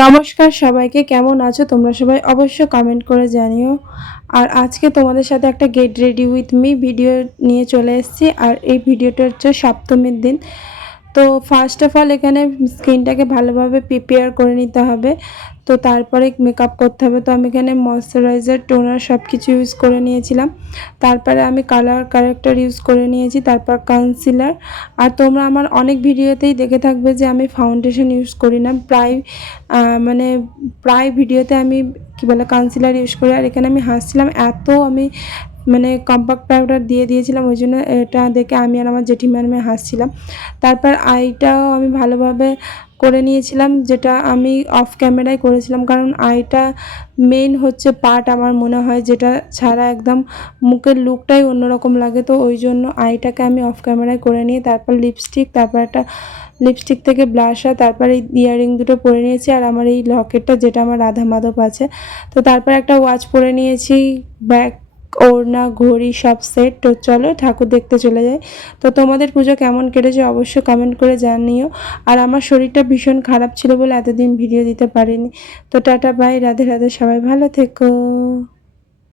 নমস্কার সবাইকে, কেমন আছো তোমরা সবাই? অবশ্যই কমেন্ট করে জানিও। আর আজকে তোমাদের সাথে একটা get ready with me video নিয়ে চলে এসেছি। আর এই ভিডিওটা হচ্ছে সপ্তমীর দিন। তো ফার্স্ট অফ অল এখানে স্কিনটাকে ভালোভাবে প্রিপেয়ার করে নিতে হবে। তো তারপরে মেকআপ করতে হবে। তো আমি এখানে ময়শ্চারাইজার, টোনার সব কিছু ইউজ করে নিয়েছিলাম। তারপরে আমি কালার কারেক্টার ইউজ করে নিয়েছি, তারপর কনসিলার। আর তোমরা আমার অনেক ভিডিওতেই দেখে থাকবে যে আমি ফাউন্ডেশন ইউজ করি না, মানে প্রায় ভিডিওতে আমি কী বলে কনসিলার ইউজ করি। আর এখানে আমি হাসছিলাম, এত আমি মানে কম্প্যাক্ট পাউডার দিয়ে দিয়েছিলাম, ওই জন্য এটা দেখে আমি আর আমার জেঠিমা হাসছিলাম। তারপর আইটাও আমি ভালোভাবে করে নিয়েছিলাম, যেটা আমি অফ ক্যামেরায় করেছিলাম, কারণ আইটা মেইন হচ্ছে পার্ট আমার মনে হয়, যেটা ছাড়া একদম মুখের লুকটাই অন্যরকম লাগে। তো ওই জন্য আইটাকে আমি অফ ক্যামেরায় করে নিয়ে তারপর লিপস্টিক, তারপর একটা লিপস্টিক থেকে ব্লাশার, তারপর এই ইয়াররিং দুটো পরে নিয়েছি। আর আমার এই লকেটটা, যেটা আমার রাধা মাধব আছে। তো তারপর একটা ওয়াচ পরে নিয়েছি, ব্যাগ, ওড়না, ঘড়ি সব সেট। তো চলো ঠাকুর দেখতে চলে যাই। তো তোমাদের পুজো কেমন কেটেছে অবশ্যই কমেন্ট করে জানিও। আর আমার শরীরটা ভীষণ খারাপ ছিল বলে এতদিন ভিডিও দিতে পারিনি। তো টাটা বাই, রাধে রাধে, সবাই ভালো থেকো।